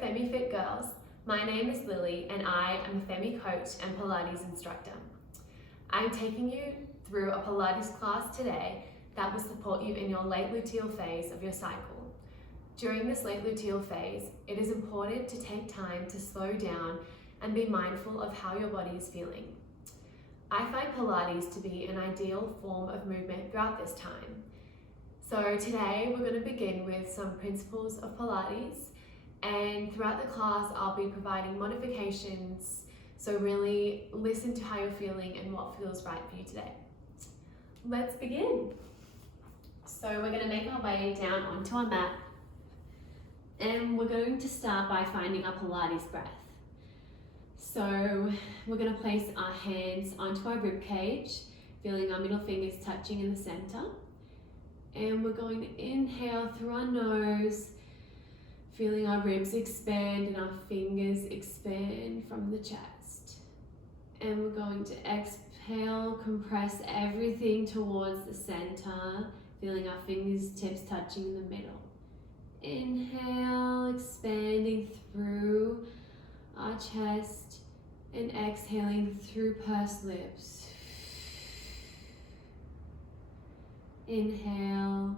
Femmi Fit girls, my name is Lily and I am a Femmi coach and Pilates instructor. I'm taking you through a Pilates class today that will support you in your late luteal phase of your cycle. During this late luteal phase, it is important to take time to slow down and be mindful of how your body is feeling. I find Pilates to be an ideal form of movement throughout this time. So today we're going to begin with some principles of Pilates, and throughout the class I'll be providing modifications, so really listen to how you're feeling and what feels right for you today. Let's begin. So we're going to make our way down onto our mat, and we're going to start by finding our Pilates breath. So we're going to place our hands onto our rib cage, feeling our middle fingers touching in the center. And we're going to inhale through our nose, feeling our ribs expand and our fingers expand from the chest. And we're going to exhale, compress everything towards the center, feeling our fingertips touching in the middle. Inhale, expanding through our chest, and exhaling through pursed lips. Inhale.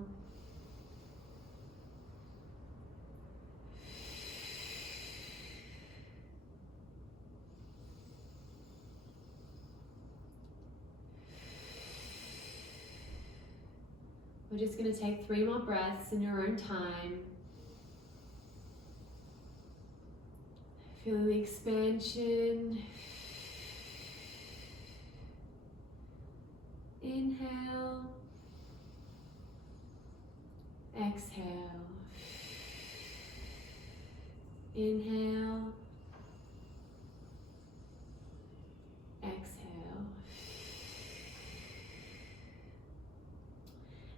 We're just going to take 3 more breaths in your own time. Feeling the expansion. Inhale. Exhale. Inhale. Exhale.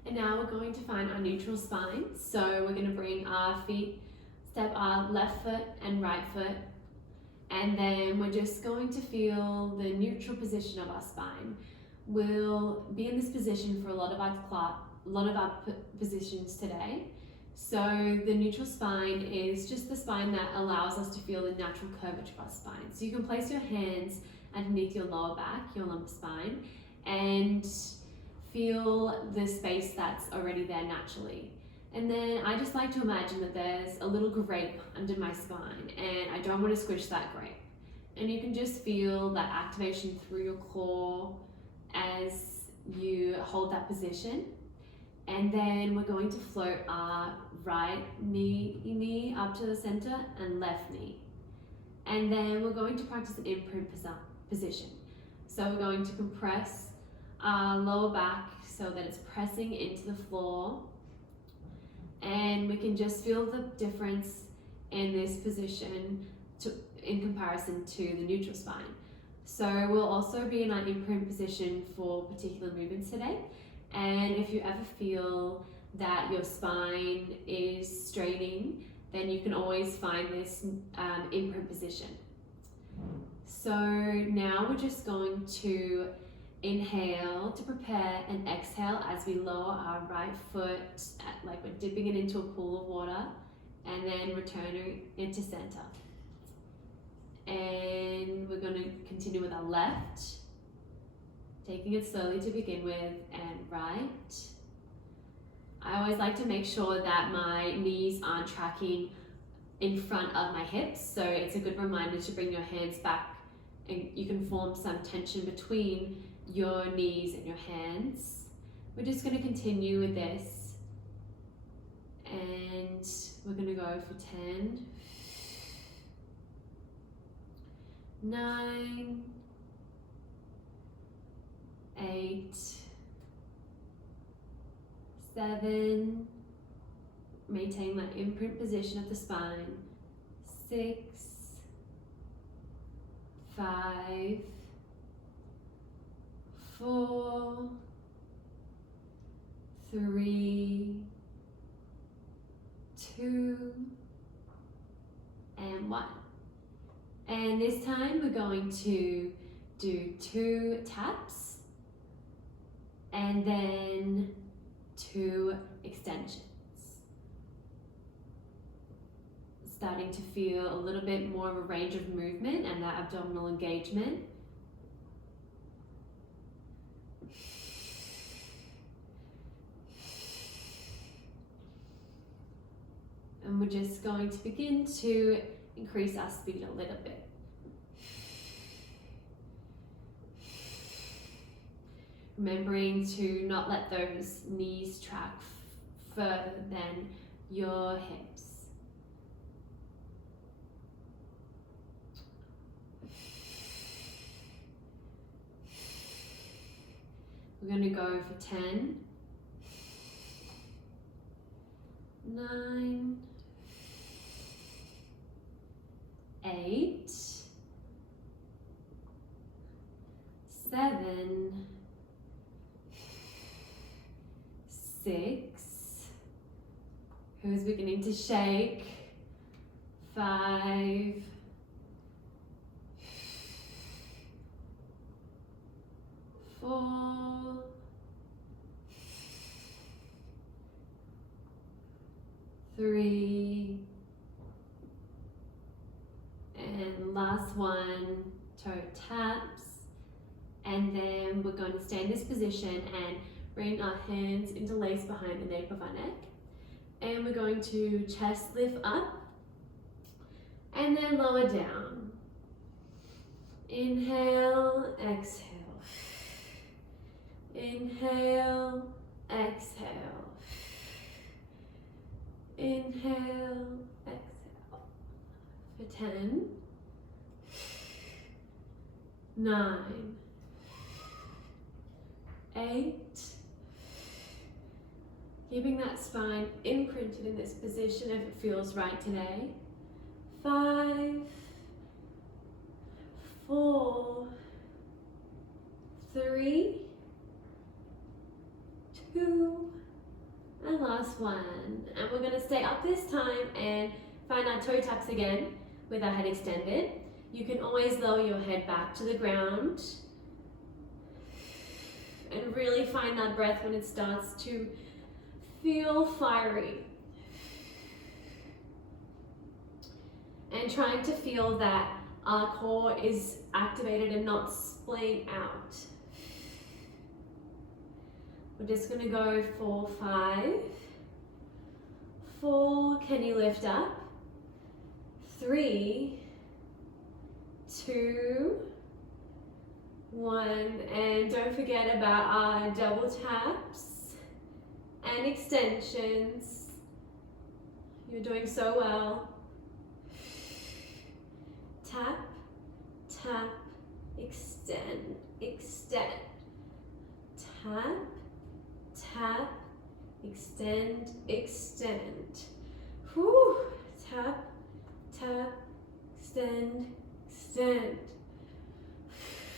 And now we're going to find our neutral spine. So we're going to bring our feet, step our left foot and right foot, and then we're just going to feel the neutral position of our spine. We'll be in this position for a lot of our positions today. So the neutral spine is just the spine that allows us to feel the natural curvature of our spine. So you can place your hands underneath your lower back, your lumbar spine, and feel the space that's already there naturally. And then I just like to imagine that there's a little grape under my spine and I don't want to squish that grape. And you can just feel that activation through your core as you hold that position. And then we're going to float our right knee up to the center and left knee. And then we're going to practice an imprint position. So we're going to compress our lower back so that it's pressing into the floor. And we can just feel the difference in this position in comparison to the neutral spine. So we'll also be in our imprint position for particular movements today. And if you ever feel that your spine is straining, then you can always find this imprint position. So now we're just going to inhale to prepare and exhale as we lower our right foot, like we're dipping it into a pool of water, and then returning it to center. And we're going to continue with our left, taking it slowly to begin with, and right. I always like to make sure that my knees aren't tracking in front of my hips, so it's a good reminder to bring your hands back, and you can form some tension between your knees and your hands. We're just going to continue with this, and we're going to go for 10, 9, 8, 7, maintain that imprint position of the spine, 6, 5, 4, 3, 2, and 1. And this time we're going to do 2 taps and then 2 extensions. starting to feel a little bit more of a range of movement and that abdominal engagement. And we're just going to begin to increase our speed a little bit. Remembering to not let those knees track further than your hips. We're going to go for 10, 9, 8, 7, 6, who's beginning to shake, 5, 4, 3, and last one, toe taps, and then we're going to stay in this position and bring our hands interlace behind the nape of our neck, and we're going to chest lift up and then lower down. Inhale, exhale. Inhale, exhale. Inhale, exhale. For 10, 9, 8, keeping that spine imprinted in this position if it feels right today. 5, 4, 3, 2, and last one. And we're going to stay up this time and find our toe taps again with our head extended. You can always lower your head back to the ground and really find that breath when it starts to feel fiery. And trying to feel that our core is activated and not splaying out. We're just going to go for 5, 4, can you lift up? 3, 2, 1, and don't forget about our double taps and extensions. You're doing so well. Tap, tap, extend, extend. Tap, tap, extend, extend. Whew. Tap, tap, extend, extend.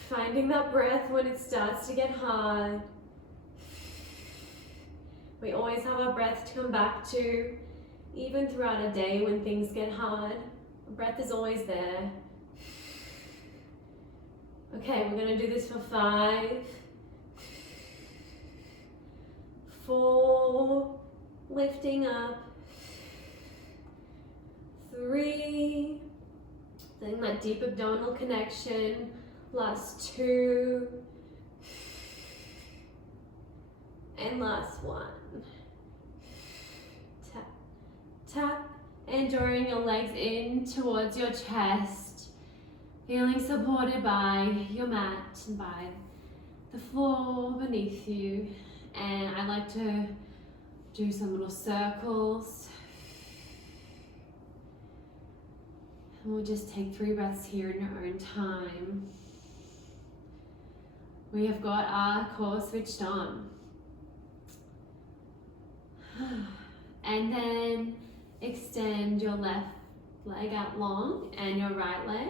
Finding that breath when it starts to get hard. We always have our breath to come back to, even throughout a day when things get hard. Breath is always there. Okay, we're going to do this for 5, 4, lifting up, 3, feeling that deep abdominal connection, last 2, and last 1. Tap, tap, and drawing your legs in towards your chest, feeling supported by your mat and by the floor beneath you. And I like to do some little circles. And we'll just take 3 breaths here in your own time. We have got our core switched on. And then extend your left leg out long and your right leg.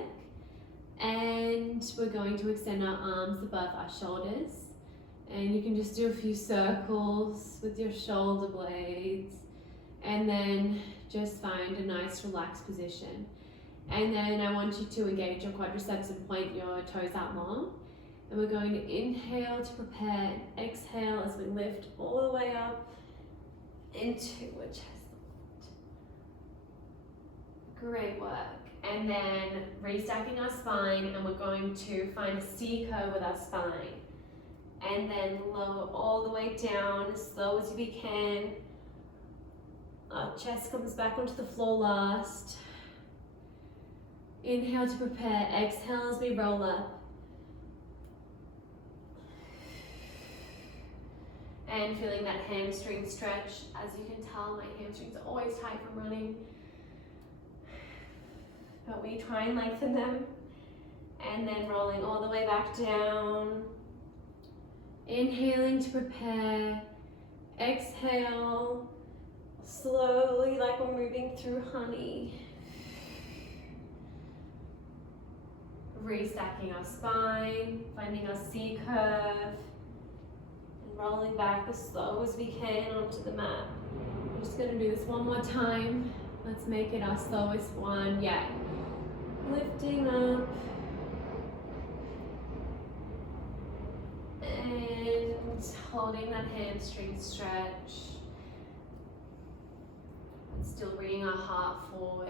And we're going to extend our arms above our shoulders. And you can just do a few circles with your shoulder blades. And then just find a nice relaxed position. And then I want you to engage your quadriceps and point your toes out long. And we're going to inhale to prepare and exhale as we lift all the way up into a chest lift. Great work. And then restacking our spine, and we're going to find a C curve with our spine. And then lower all the way down as slow as we can. Our chest comes back onto the floor last. Inhale to prepare, exhale as we roll up. And feeling that hamstring stretch. As you can tell, my hamstrings are always tight from running. But we try and lengthen them. And then rolling all the way back down. Inhaling to prepare. Exhale. Slowly, like we're moving through honey. Restacking our spine, finding our C curve. And rolling back as slow as we can onto the mat. I'm just going to do this one more time. Let's make it our slowest one yet. Lifting up. And holding that hamstring stretch. And still bringing our heart forward.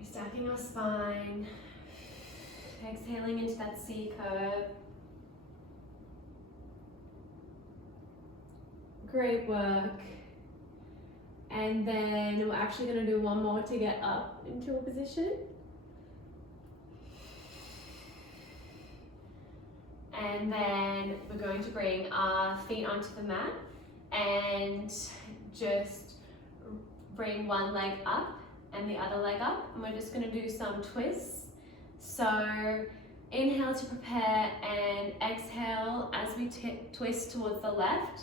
Restacking our spine. Exhaling into that C curve. Great work. And then we're actually going to do one more to get up into a position. And then we're going to bring our feet onto the mat and just bring one leg up and the other leg up. And we're just going to do some twists. So inhale to prepare and exhale as we twist towards the left.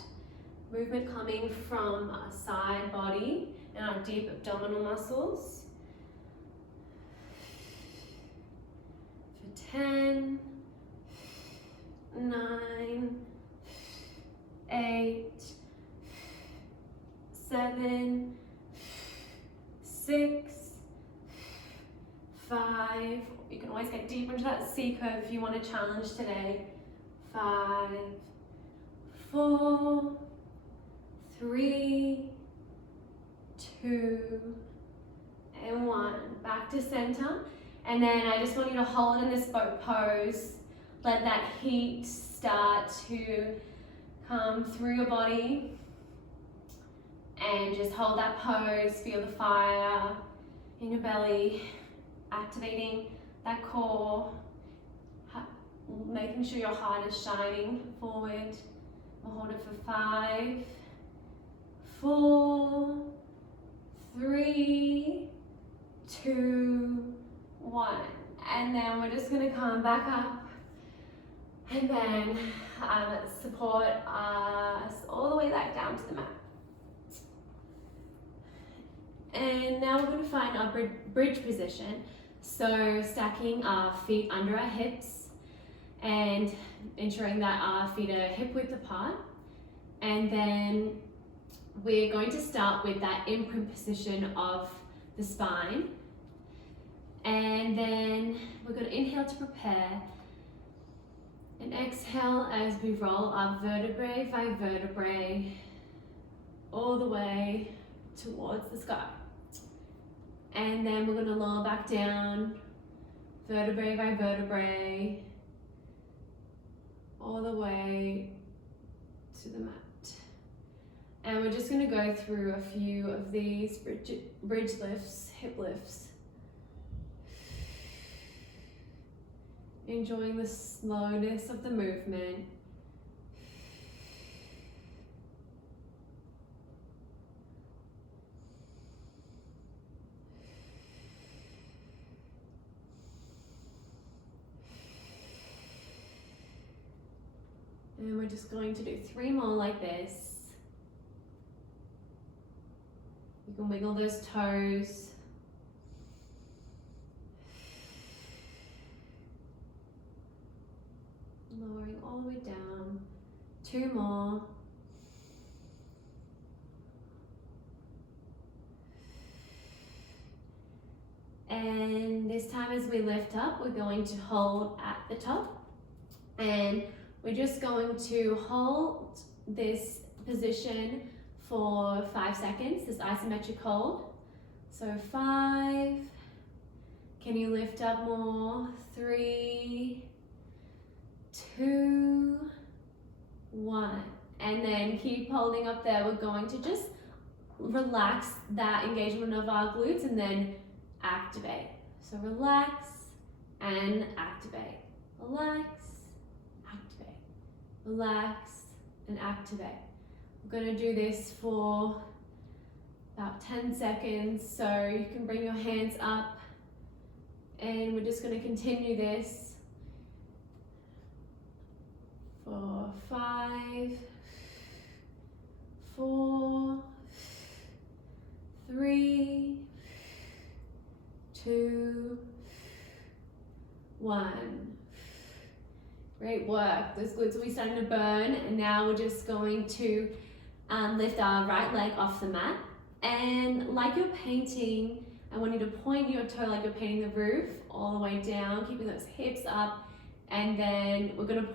Movement coming from our side body and our deep abdominal muscles. For 10, 9, 8, 7, 6, 5. You can always get deeper into that C curve if you want to challenge today. 5, 4, 3, 2, and 1. Back to center. And then I just want you to hold in this boat pose. Let that heat start to come through your body. And just hold that pose. Feel the fire in your belly. Activating that core. Making sure your heart is shining forward. We'll hold it for 5, 4, 3, 2, 1. And then we're just going to come back up and then support us all the way back down to the mat. And now we're going to find our bridge position. So stacking our feet under our hips and ensuring that our feet are hip width apart. And then we're going to start with that imprint position of the spine. And then we're going to inhale to prepare. And exhale as we roll our vertebrae by vertebrae all the way towards the sky. And then we're going to lower back down, vertebrae by vertebrae, all the way to the mat. And we're just going to go through a few of these bridge lifts, hip lifts. Enjoying the slowness of the movement. And we're just going to do 3 more like this. You can wiggle those toes. Lowering all the way down. 2 more. And this time as we lift up, we're going to hold at the top. And we're just going to hold this position for 5 seconds, this isometric hold. So 5. Can you lift up more? 3, 2, 1. And then keep holding up there. We're going to just relax that engagement of our glutes and then activate. So relax and activate. Relax, activate. Relax and activate. We're going to do this for about 10 seconds. So you can bring your hands up and we're just going to continue this for 5, 4, 3, 2, 1. Great work. Those glutes will be starting to burn, and now we're just going to lift our right leg off the mat. And like you're painting, I want you to point your toe like you're painting the roof all the way down, keeping those hips up. And then we're going to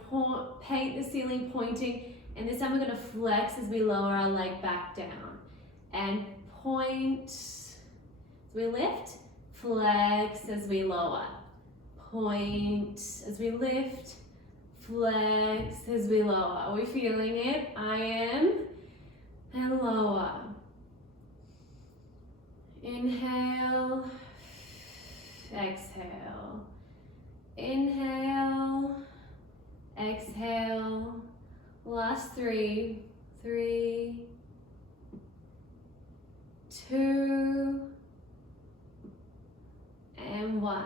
paint the ceiling pointing, and this time we're going to flex as we lower our leg back down. And point as we lift, flex as we lower. Point as we lift, flex as we lower. Are we feeling it? I am. And lower. Inhale, exhale. Inhale, exhale. Last 3, 3, 2, and 1.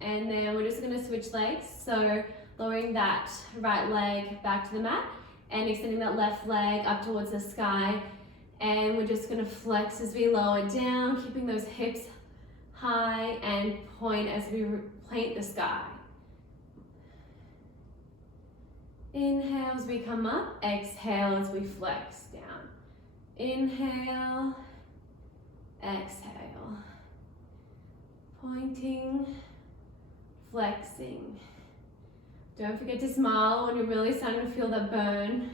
And then we're just going to switch legs. So lowering that right leg back to the mat and extending that left leg up towards the sky. And we're just going to flex as we lower down, keeping those hips high, and point as we paint the sky. Inhale as we come up, exhale as we flex down. Inhale, exhale. Pointing, flexing. Don't forget to smile when you're really starting to feel that burn.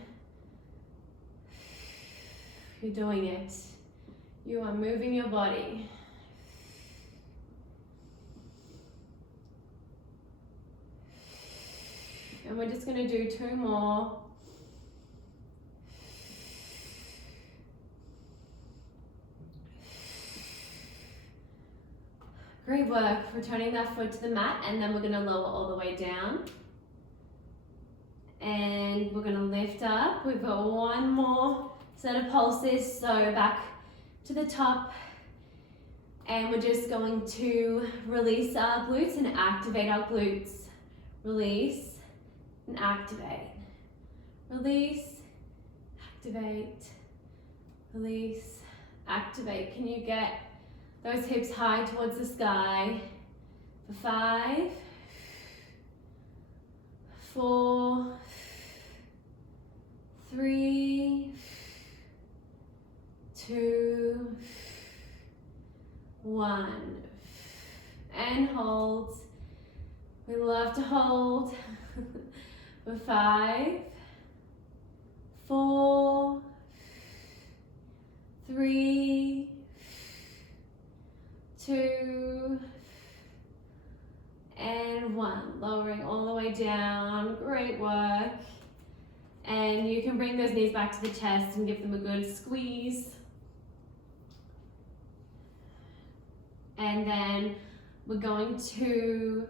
You're doing it. You are moving your body. And we're just going to do 2 more. Great work. Returning that foot to the mat, and then we're going to lower all the way down. And we're going to lift up. We've got 1 more set of pulses, so back to the top. And we're just going to release our glutes and activate our glutes. Release and activate. Release, activate, release, activate. Can you get those hips high towards the sky? For 5, 4, 3, 2, 1. And hold. We love to hold. For 5, 4, 3, 2, and 1. Lowering all the way down. Great work. And you can bring those knees back to the chest and give them a good squeeze. And then we're going to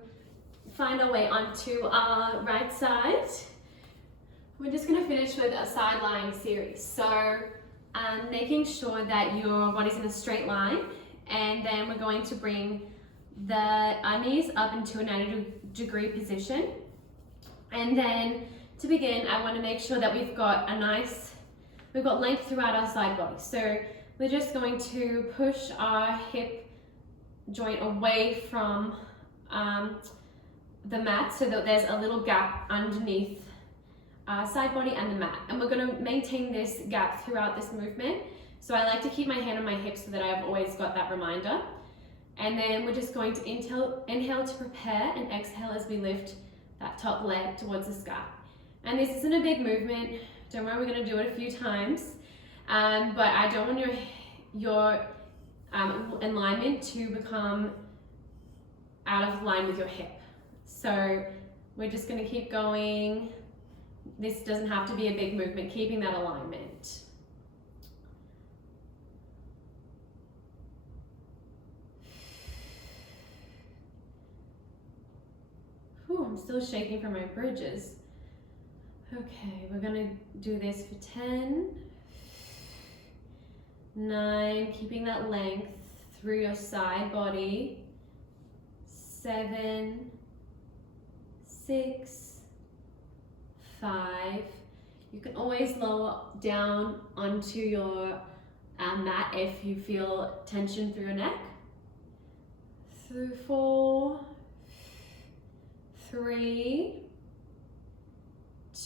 find our way onto our right side. We're just going to finish with a side lying series. So making sure that your body's in a straight line, and then we're going to bring our knees up into a 90-degree position. And then to begin, I want to make sure that we've got length throughout our side body. So we're just going to push our hip joint away from the mat so that there's a little gap underneath our side body and the mat. And we're going to maintain this gap throughout this movement. So I like to keep my hand on my hip so that I've always got that reminder. And then we're just going to inhale to prepare and exhale as we lift that top leg towards the sky. And this isn't a big movement. Don't worry, we're going to do it a few times. But I don't want your alignment to become out of line with your hip. So we're just going to keep going. This doesn't have to be a big movement, keeping that alignment. Whew, I'm still shaking from my bridges. Okay, we're gonna do this for 10, 9, keeping that length through your side body, 7, 6, 5. You can always lower down onto your mat if you feel tension through your neck. 4, 3,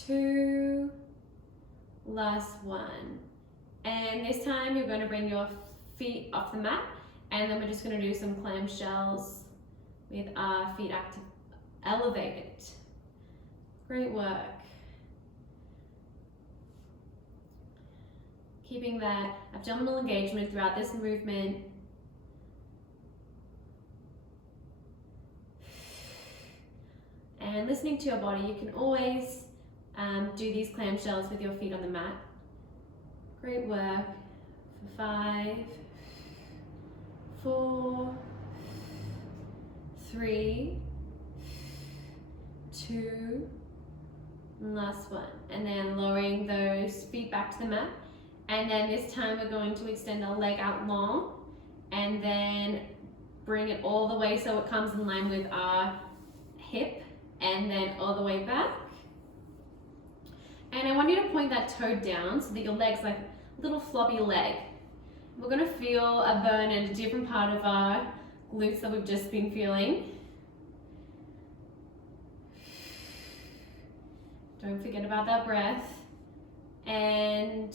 2, last one. And this time you're going to bring your feet off the mat, and then we're just going to do some clam shells with our feet elevated. Great work. Keeping that abdominal engagement throughout this movement. And listening to your body, you can always do these clam shells with your feet on the mat. Great work. For 5, 4, 3, 2, and last one. And then lowering those feet back to the mat. And then this time we're going to extend our leg out long and then bring it all the way so it comes in line with our hip, and then all the way back. And I want you to point that toe down so that your leg's like a little floppy leg. We're gonna feel a burn in a different part of our glutes that we've just been feeling. Don't forget about that breath. And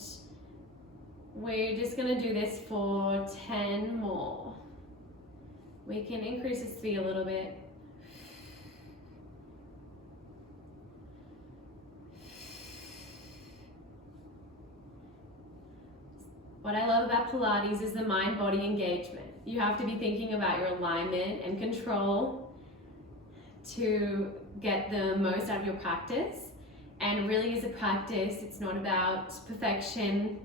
we're just gonna do this for 10 more. We can increase the speed a little bit. What I love about Pilates is the mind-body engagement. You have to be thinking about your alignment and control to get the most out of your practice. And it really is a practice. It's not about perfection.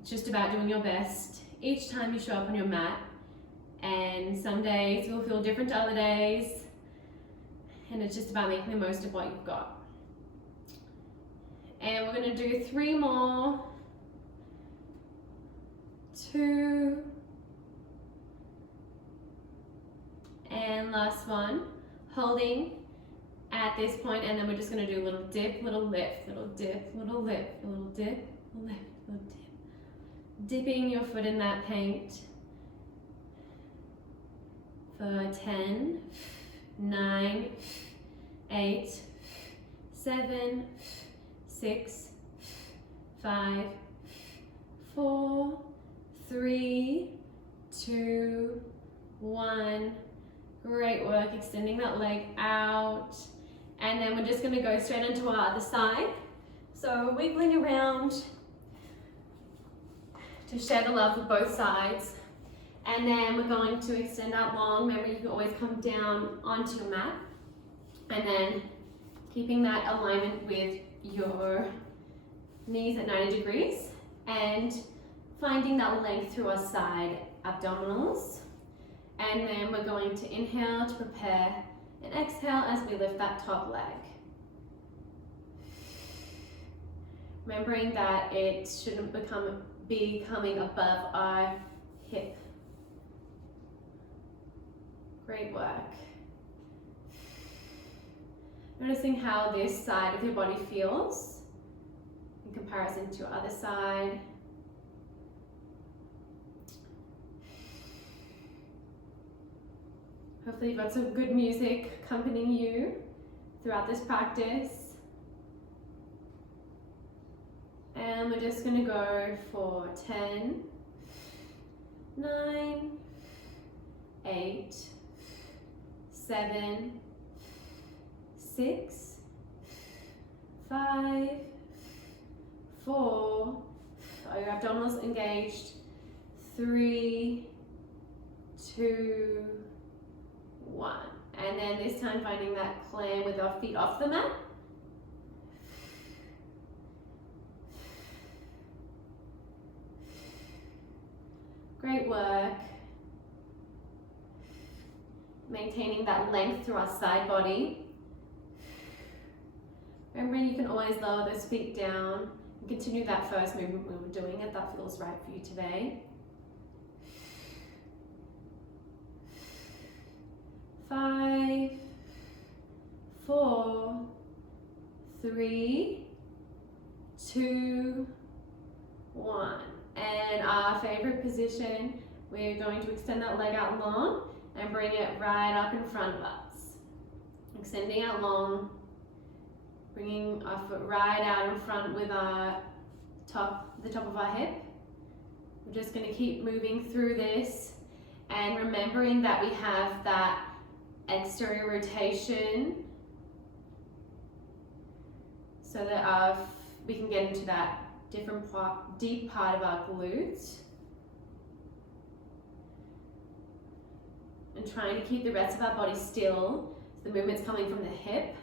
It's just about doing your best each time you show up on your mat. And some days will feel different to other days. And it's just about making the most of what you've got. And we're gonna do 3 more. 2, and last one, holding at this point, and then we're just going to do a little dip, little lift, little dip, little lift, little dip, little lift, little dip. Dipping your foot in that paint for 10, 9, 8, 7, 6, 5, 4, 3, 2, 1. Great work, extending that leg out. And then we're just gonna go straight into our other side. So wiggling around to share the love with both sides. And then we're going to extend out long. Remember, you can always come down onto your mat. And then keeping that alignment with your knees at 90 degrees. And finding that length through our side abdominals. And then we're going to inhale to prepare and exhale as we lift that top leg. Remembering that it shouldn't be coming above our hip. Great work. Noticing how this side of your body feels in comparison to your other side. Hopefully you've got some good music accompanying you throughout this practice. And we're just going to go for 10, 9, 8, 7, 6, 5, 4, are your abdominals engaged, 3, 2, 1. And then this time finding that clam with our feet off the mat. Great work. Maintaining that length through our side body. Remember, you can always lower those feet down and continue that first movement we were doing if that feels right for you today. 5, 4, 3, 2, 1. And our favorite position, we're going to extend that leg out long and bring it right up in front of us. Extending out long, bringing our foot right out in front with the top of our hip. We're just going to keep moving through this and remembering that we have that exterior rotation so that we can get into that deep part of our glutes. And trying to keep the rest of our body still. So the movement's coming from the hip.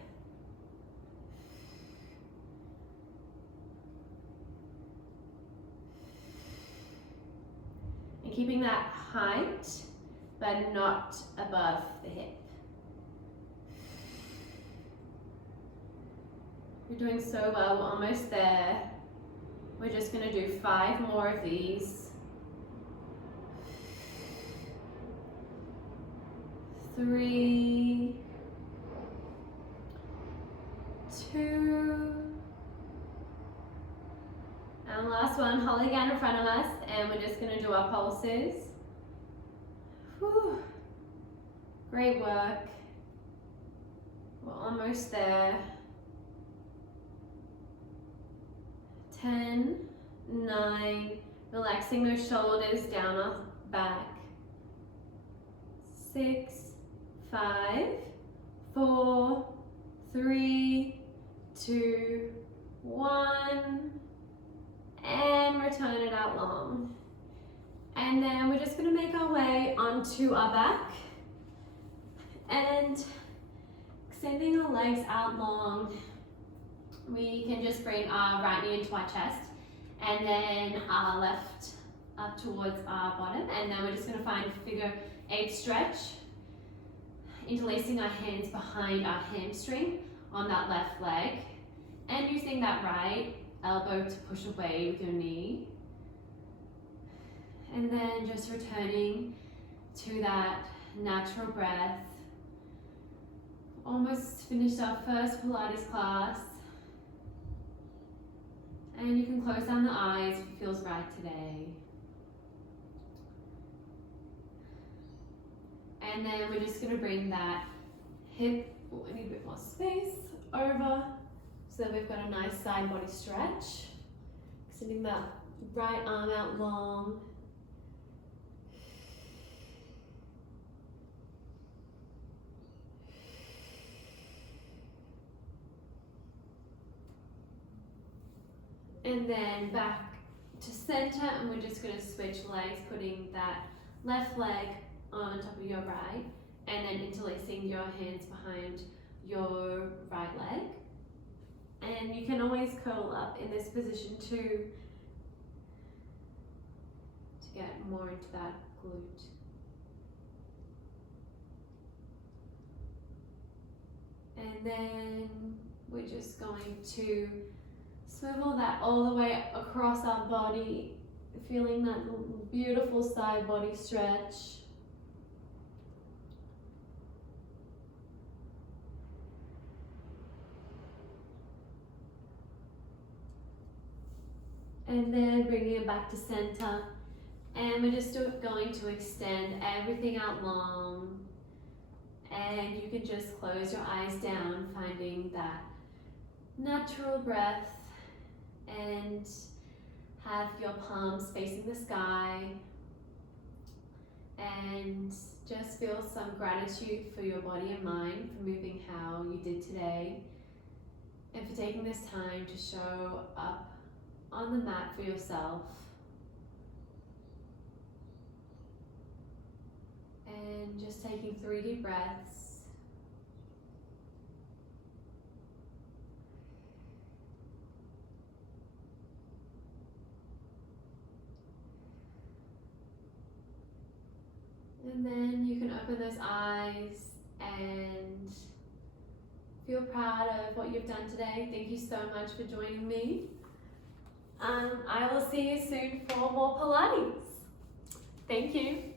And keeping that height, but not above the hip. You're doing so well, we're almost there. We're just going to do 5 more of these. 3, 2, and last one, holding down in front of us, and we're just going to do our pulses. Whew. Great work. We're almost there. 10, 9, relaxing those shoulders down our back. 6, 5, 4, 3, 2, 1, and return it out long. And then we're just going to make our way onto our back and extending our legs out long. We can just bring our right knee into our chest and then our left up towards our bottom, and then we're just going to find figure 8 stretch, interlacing our hands behind our hamstring on that left leg and using that right elbow to push away with your knee, and then just returning to that natural breath. Almost finished our first Pilates class, and you can close down the eyes if it feels right today. And then we're just going to bring that hip, I need a bit more space, over so that we've got a nice side body stretch. Extending that right arm out long. And then back to center, and we're just going to switch legs, putting that left leg on top of your right, and then interlacing your hands behind your right leg. And you can always curl up in this position too to get more into that glute. And then we're just going to swivel that all the way across our body, feeling that beautiful side body stretch. And then bringing it back to center. And we're just going to extend everything out long. And you can just close your eyes down, finding that natural breath, and have your palms facing the sky. And just feel some gratitude for your body and mind for moving how you did today, and for taking this time to show up on the mat for yourself. And just taking 3 deep breaths. And then you can open those eyes and feel proud of what you've done today. Thank you so much for joining me. I will see you soon for more Pilates. Thank you.